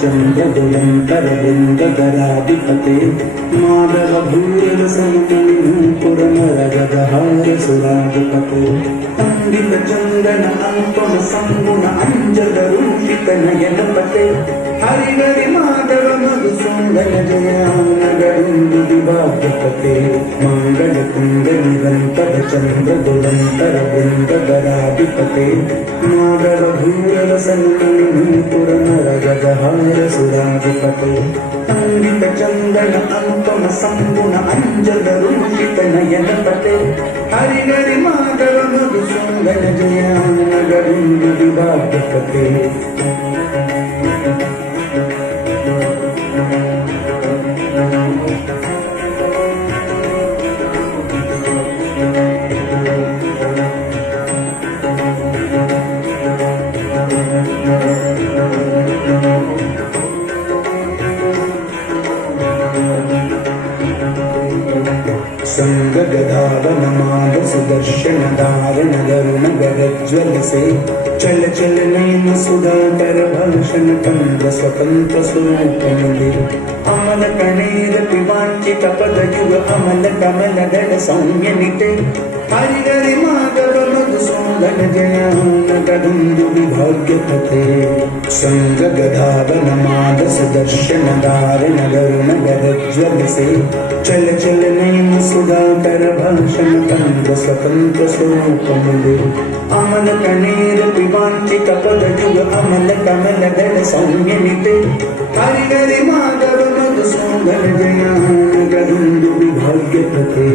चंद्रगुणंतरबिंदधराधिपते माधव भूरसमुपुरमरगदहारसुराधिपते पंडित चंदन अंकुन संगुण अंजल रूपित नयनपते हरिहरि माधव मधुसूदन जयानगरुंदु विभागपते मंगल कुंडलिगंतर चंद्रगुणंतरबिंदधराधिपते माधव भूरसमुपुरमरगदहारसुराधिपते पंडित चंदन अंकुन संगुण अंजल रूपित नयनपते हरिहरि माधव मधुसूदन जयानगरुंदु विभागपते संगगदावनमाद सुदर्शन धारण गरुण गरज्वल से चल चल नयन सुधाकर भर्षण कंद स्वतंत्र स्वरूप मिले अमल कणेर पिवांचित पद युग अमल कमल गण सौम्य निते हरिहरि माधव मधुसूदन जयानगरुंदु विभाग्यपते संगगदावनमाद सुदर्शन धारण गरुण गरज्वल से चल चल नयन सुधाकर भर्षण कंद स्वतंत्र स्वरूप मिले अमल कणेर पिवांचित पद युग अमल कमल गण सौम्य निते हरिहरि माधव मधुसूदन जयानगरुंदु विभाग्यपते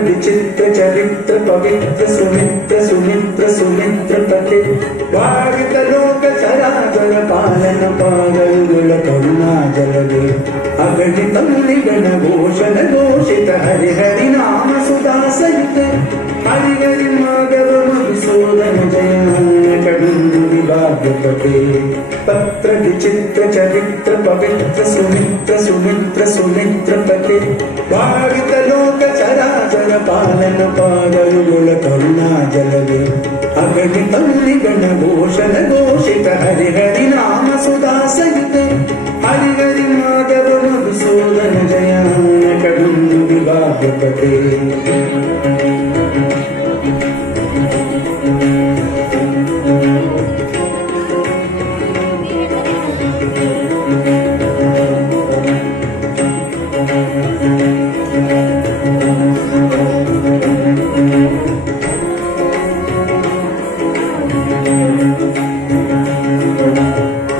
विचित्र चरित्र पवित्र सुमित्र सुमित्र सुमित्र पते वागित लोक चराचर पालन पागल करुणा जलवे अगणित निगण घोषण घोषित हरिहरि नाम सुधा सहित हरिहरि माधव मधुसूदन जयानगरुंदु विभाग्यपते पत्र विचित्र चरित्र पवित्र सुमित्र सुमित्र सुमित्र पते वागित लोक चराचर पालन पागल करुणा जलवे अगणित निगण घोषण घोषित हरिहरि नाम सुधा सहित हरिहरि माधव मधुसूदन जयानगरुंदु विभाग्यपते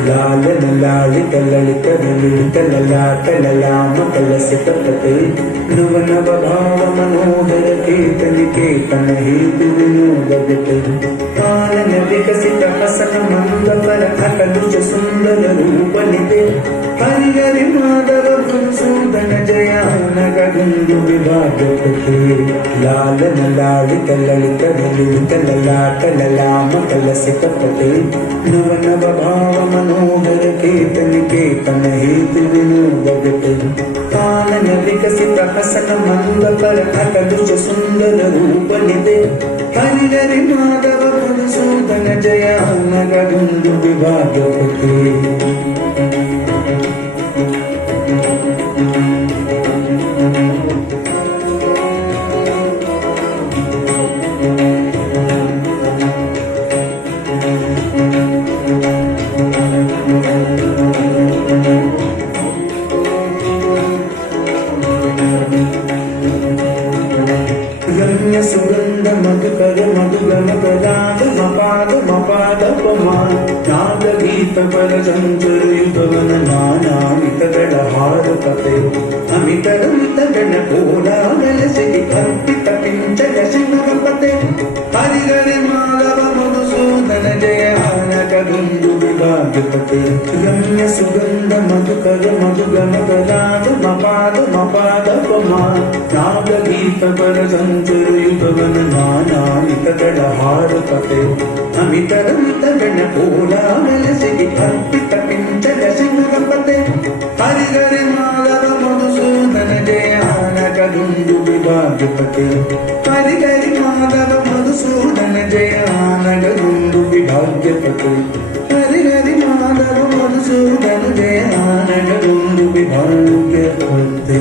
लालन लालित ललित ललित ललाट ललाम कलसित पते नव नव भाव मनोहर केतन केतन हेतु विनोदते कानन विकसित हसन मंद पर अकलुष सुंदर रूप निते हरिहरि माधव मधुसूदन जयानगरुंदु विभाग्यपते लालन लालित ललित ललित ललाट ललाम कलसित पते नव नव भाव मनोहर केतन केतन हेतु विनोदते कानन विकसित हसन मंद पर अकलुष सुंदर रूप निते हरिहरि माधव मधुसूदन जयानगरुंदु विभाग्यपते सुगंध मधुकर मधुगम प्रदाद मपाद मपाद पमान नाद गीत पर चंचल युगवन नाना मितगण हार पते अमित रमित गण कोलाहल सिद्धि अर्पित पिंचक शिव पते हरिहरि माधव मधुसूदन जय ಆನಕದುಂದು ವಿಭಾಗ್ಯಪತೆ ರಮ್ಯ ಸುಗಂಧ ಮಧುಕರ ಮಧುಗಮ ಪದಾದ ಮಪಾದ ಮಪಾದ ಪಮ ನಾಗದೀಪ ಪರ ಸಂಚಯುಗವನ ನಾನಾಮಿತಗಳ ಹಾರುಕತೆ ಅಮಿತರಮಿತಗಳ ಕೋಲಾಹಲಸಿಗೆ ಅರ್ಪಿತ ಪಿಂಚಲ ಸಿಂಹಪತೆ ಹರಿಗರಿ ಮಾಧವ ಮಧುಸೂದನ ಜಯ ಆನಕದುಂದು ವಿಭಾಗ್ಯಪತೆ ಹರಿಗರಿ ಮಾಧವ ಮಧುಸೂದನ ಜಯ ಆನಕದುಂದು ವಿಭಾಗ್ಯಪತೆ ಹರಿಗರಿ ಮಾಧವ ಮಧುಸೂದನ ಜಯ ಆನಕದುಂದು ವಿಭಾಗ್ಯಪತೆ